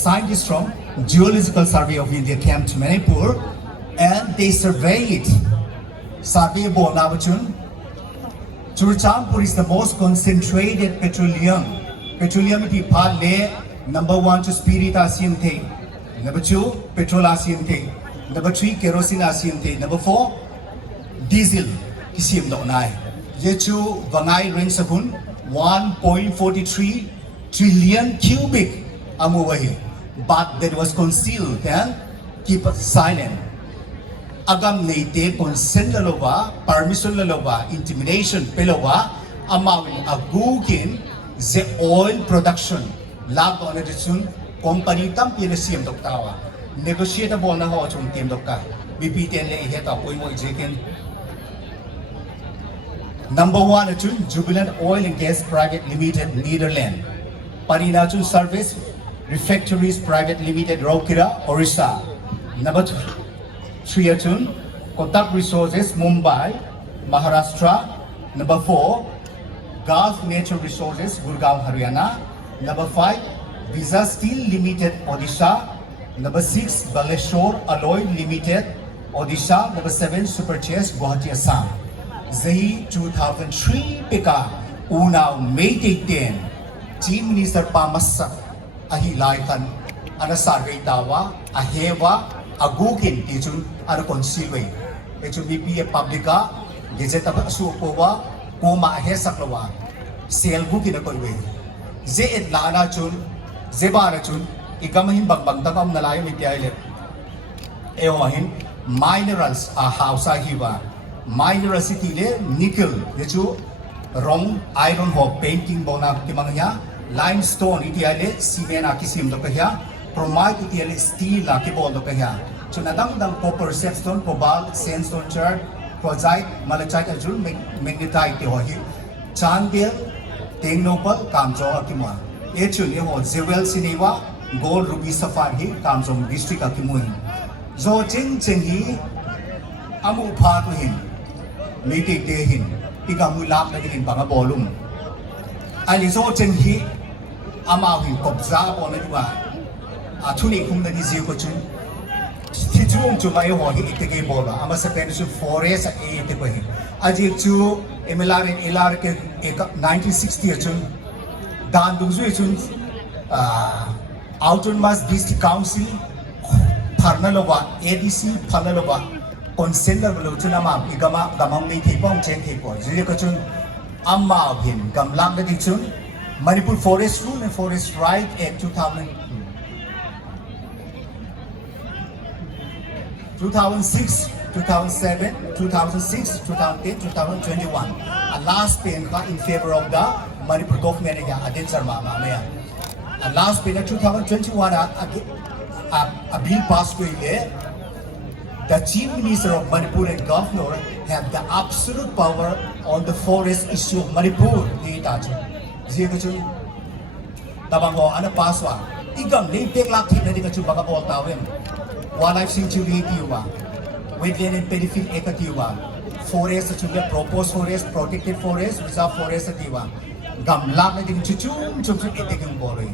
scientists from Geological Survey of India came to Manipur and they surveyed. Survey bo na bachun. Churachandpur is the most concentrated petroleum. Petroleum iti phale number 1 to spirit asian the. Number 2 petrol asian the. Number 3 kerosene asian the. Number 4 diesel kisim do nai. Ye chu vangai ring sabun 1.43 trillion cubic amuwahi. But that was concealed and keep silent. Agam neite consent laloba, permission laloba, intimidation peloba, amawin agugin the oil production. Lab on the company tam PLCM doktawa. Negotiable na ho chung team dokta. BPTN le iheta po mo ijekin. Number 1 chun Jubilant Oil and Gas Private Limited Netherlands. Parina chun Service Refractories Private Limited Rokira Orissa. Number 3 chun Kotak Resources Mumbai Maharashtra. Number 4 Gulf Natural Resources Gurgaon Haryana. Number 5 Visa Steel Limited Odisha. Number 6 Baleshore Alloy Limited Odisha. Number 7 Superchase Guwahati Assam. Zahi 2003 pika unaw May 10 Chief Minister Pamasa ahilaitan ana survey tawa ahewa agukin tichun ana consilway echu BPA publica gazette asu powa koma ahesaklawa sel gukin akolwe ze etlana chun zebara chun ikamahin bagbang takam nalayo mityaile ewahin minerals a hausa hiwa mineral city le nickel yechu rong iron ho painting bona kimangya limestone itiale cement akisim do kahya chromite itiale steel akibol do kahya chunadang dang copper sandstone cobalt sandstone chert quartzite malachite ajul magnetite te ho hi chandel tengnopal kamjo akimwa echu le ho jewel sinewa gold ruby sapphire hi kamjong district akimui zo ching ching hi amu pha tu hin meeting day hin igamu lap na din banga bolum ali zo chen hi ama hin kopza bo na diwa athuni kum na di ji ko chun thijum chu mai ho hi itege bola ama sa pension forest a te ko hi aji chu mlr in lr ke 1960 chun dan dung zu chun autonomous district council pharnalowa adc pharnalowa consender below chunama igama gamang ni thipong chen thipo jiri ko chun amma bin gamlang da chun Manipur Forest Rule and Forest Right Act 2006, 2007, 2006, 2010, 2021. A last pay in favor of the Manipur government again against Sarma. A last pay in 2021 a bill passed with the Chief Minister of Manipur and Governor have the absolute power on the forest issue of Manipur. Zikachun Tabango and a password. Igam, they take luck in the Chubaka Tawim. Wildlife sanctuary Tiwa. Wetland and Pedifil Ekatiwa. Forest to the proposed forest, protected forest, reserve forest Tiwa. Gam Lam in Chuchum, Chum Etakan Bori.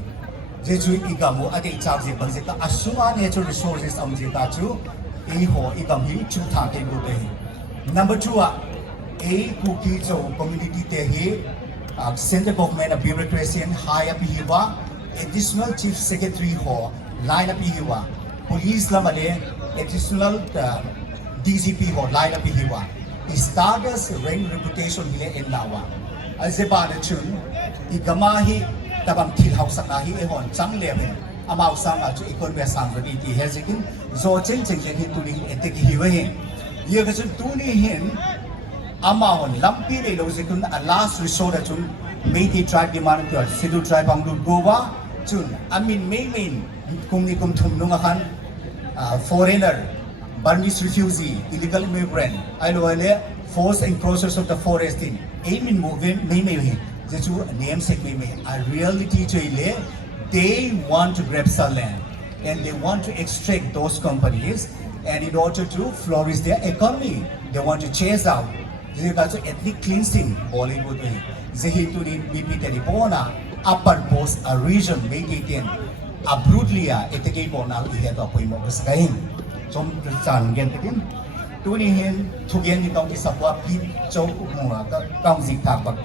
Jeju Igamu at the Chabzi Banzika, Asuma natural resources on Zikachu. Eho Igami Chutake Gute. Number 2, a Kuki-Zo community Tehe, Central Government of Bureaucracy and High Apihiwa, Additional Chief Secretary Ho, Line Apihiwa, Police Lamale, Additional DCP Ho, Line Apihiwa. Stardust rank reputation Hile in Lawa. Azebana Chun, Igamahi, Tabam Kilhausanahi, Ehon, Chang Levin. Amao Sanga to economy Sangradi Hezikin, Zo changing Tuning and take Hiwahin. Yagasun Tuni Hin, Amao, Lampi, Lozikun, a last resort at Chun, Meilhei tribe demanded to Sidu tribe on Goa, Chun, Main, Kumnikum Tum Nungahan, foreigner, Burmese refugee, illegal immigrant, Iloele, forced encroachers of the forest in Amin movement, Meilhei, the two namesake Meilhei, a reality to Ile. They want to grab some land and they want to extract those companies, and in order to flourish their economy, they want to chase out. This is also ethnic cleansing. Bollywood way. Zehi to the BP Telipona upper post a region Meilhei abrudlia etegi bonal ihe to poi mo kaskain som chan gen tekin tu ni hen thugen ni tong ki sapwa pi chau mu ka tong zik thak bak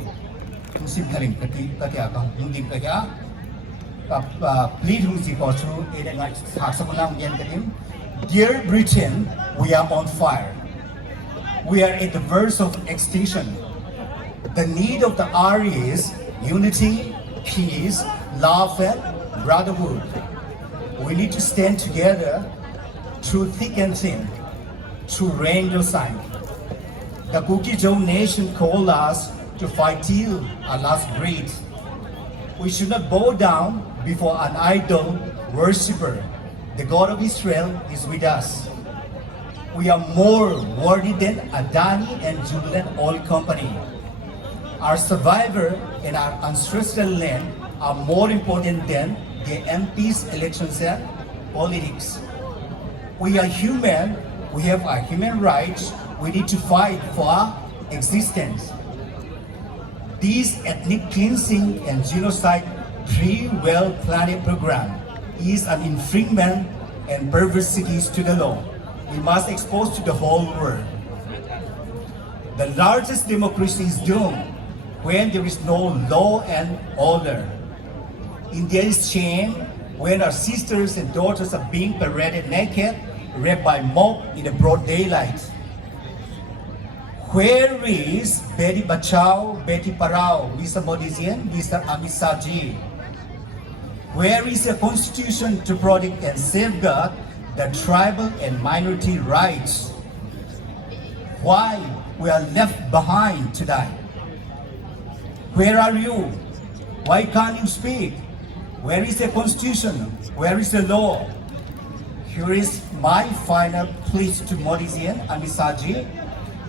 tu sim thalim kati katya ka hungdim ka ya ka plead hung zi ko chu ede ngai thak samunang gen tekin. Dear Britain, we are on fire. We are at the verge of extinction. The need of the hour is unity, peace, love, and brotherhood. We need to stand together through thick and thin, through rain or shine. The Kuki-Zo nation called us to fight till our last breath. We should not bow down before an idol worshipper. The God of Israel is with us. We are more worthy than Adani and Jubilant Oil Company. Our survivor and our ancestral land are more important than the MP's elections and politics. We are human. We have our human rights. We need to fight for our existence. This ethnic cleansing and genocide pre-well planned program is an infringement and perversities to the law. We must expose to the whole world. The largest democracy is doomed when there is no law and order. India is shame when our sisters and daughters are being paraded naked, raped by mob in the broad daylight. Where is Beti Bachao, Beti Parao, Mr. Modizian, Mr. Amit Shahji? Where is a constitution to protect and safeguard the tribal and minority rights? Why we are left behind today? Where are you? Why can't you speak? Where is the constitution? Where is the law? Here is my final plea to Modizian and Shahji.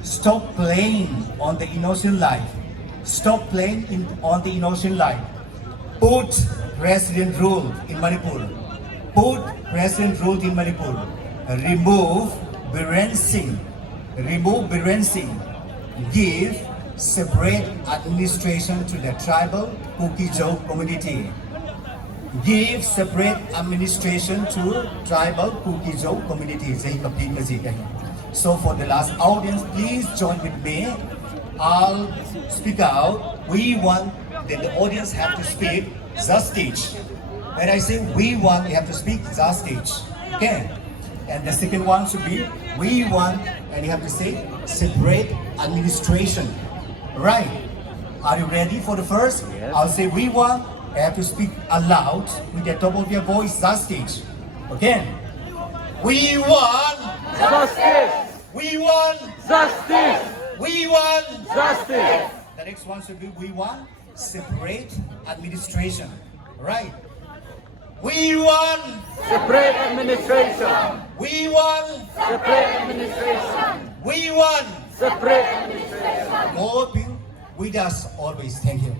Stop playing on the innocent life. Stop playing on the innocent life. Put President rule in Manipur. Put President rule in Manipur. Remove Biren Singh. Remove Biren Singh. Give separate administration to the tribal Kuki-Zo community. Give separate administration to tribal Kuki-Zo community. So for the last audience, please join with me. I'll speak out. We want that the audience have to speak the stage. When I say we want, you have to speak the stage. Okay? And the second one should be we want, and you have to say separate administration. Right? Are you ready for the first? Yes. I'll say we want. I have to speak aloud with the top of your voice, the stage. Okay? We want Justice! We want Justice! We want Justice! The next one should be we want separate administration. Right? We want Separate administration! We want Separate administration! We want Separate administration! God be with us always. Thank you.